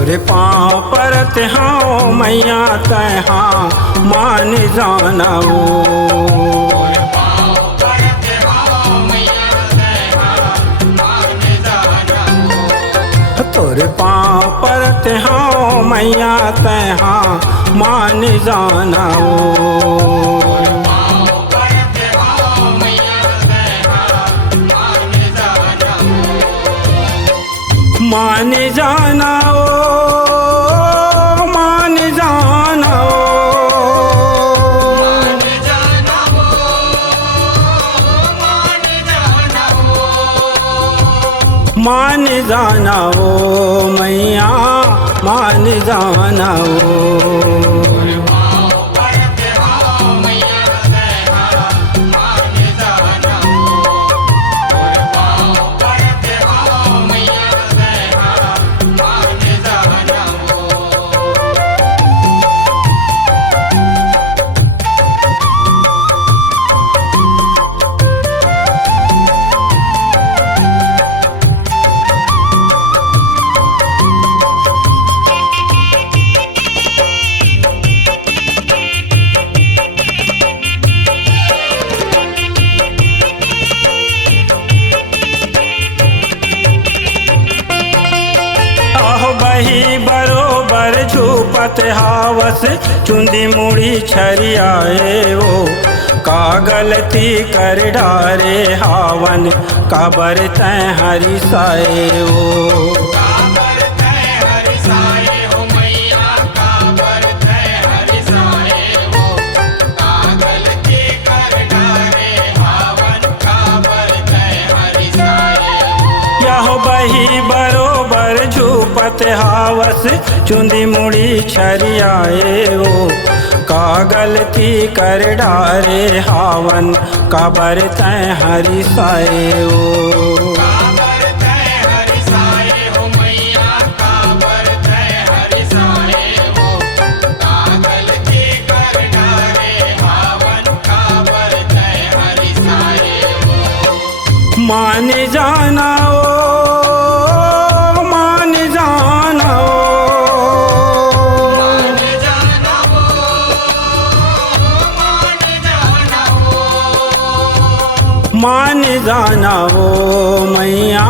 तोरे पाँव परत हाँ मैया तैहा मान जानाओ। तोरे पाँव परत हाँ मैया तैहा मान जानाओ। मान जानाओ मान जानाओ मान जानाओ मैया मान जानाओ। बही बरोबर झूपत हावस चुंदी मुड़ी छरियाए वो का गलती कर डारे हावन काबर तैं हरिसाए वो। बही बरोबर झूपत हावस चुंदी मुड़ी छरियाए वो का गलती कर डारे हावन काबर तैं हरिसाए वो। मान जानाओ मान जानाओ मान जानाओ मैया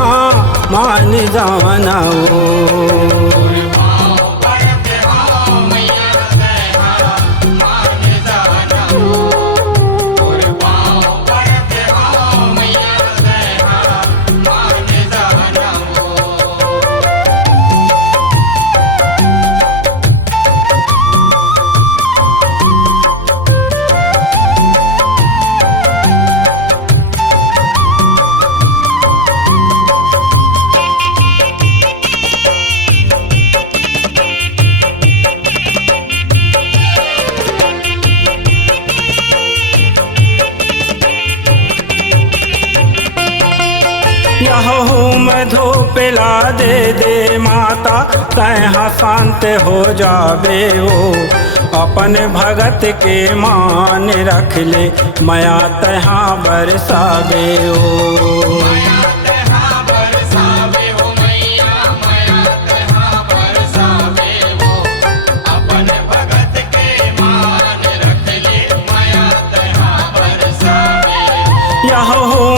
मान जानाओ। मधु पिला दे माता तैहा शांत हो जाबे वो अपन भगत के मान रख ले माया तैहा बरसाबे वो।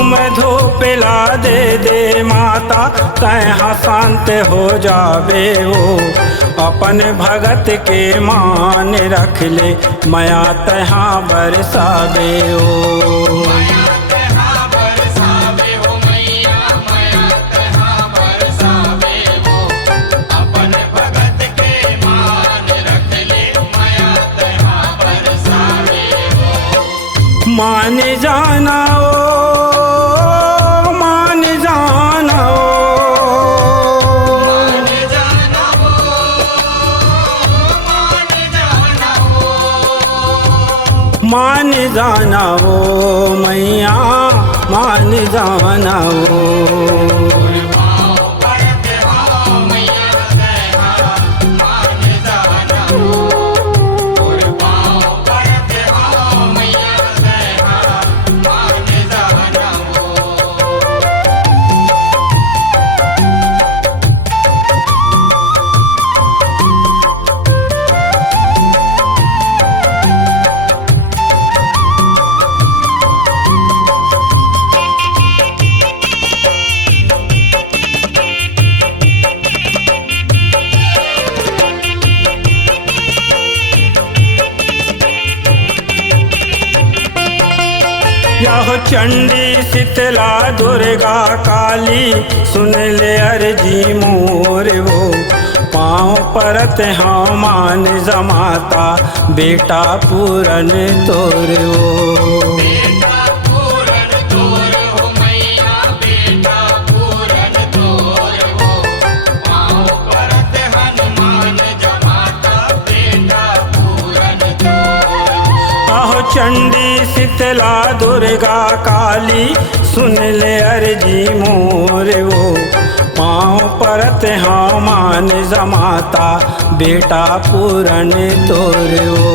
मधु पिला दे माता तैहा शांत हो जाबे वो अपन भगत के मान रख ले माया तैहा बरसाबे वो। मान जानाओ मान जानाओ मान जानाओ मैया मान जानाओ। अहो चंडी शीतला दुर्गा काली सुन ले अर्जी मोर वो, पाँव परत हाँ मान जमाता बेटा पूरन तोर वो। चंडी शीतला दुर्गा काली सुन ले अर्जी मोर वो, पाँव परत हाँ मान जमाता बेटा पूरन तोर वो।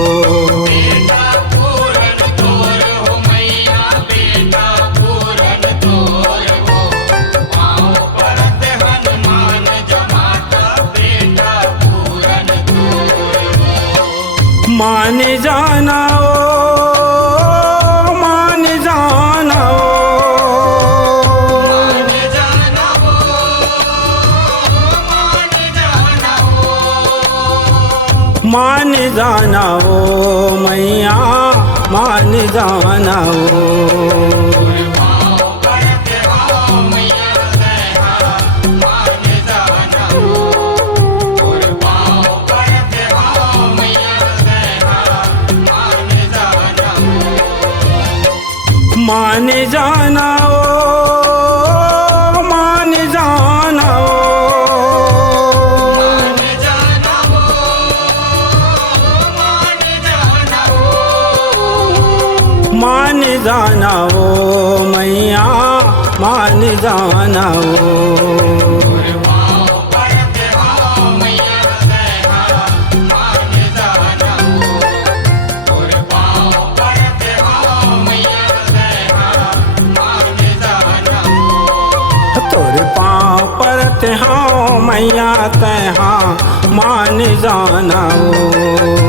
मान जाना ओ मान जाना वो मैया मान जाना वो। मान जाना वो मान जाना मान जाना वो मैया मान जाना वो। तोर पाँव परत हाँ मैया तय हाँ मान जाना वो।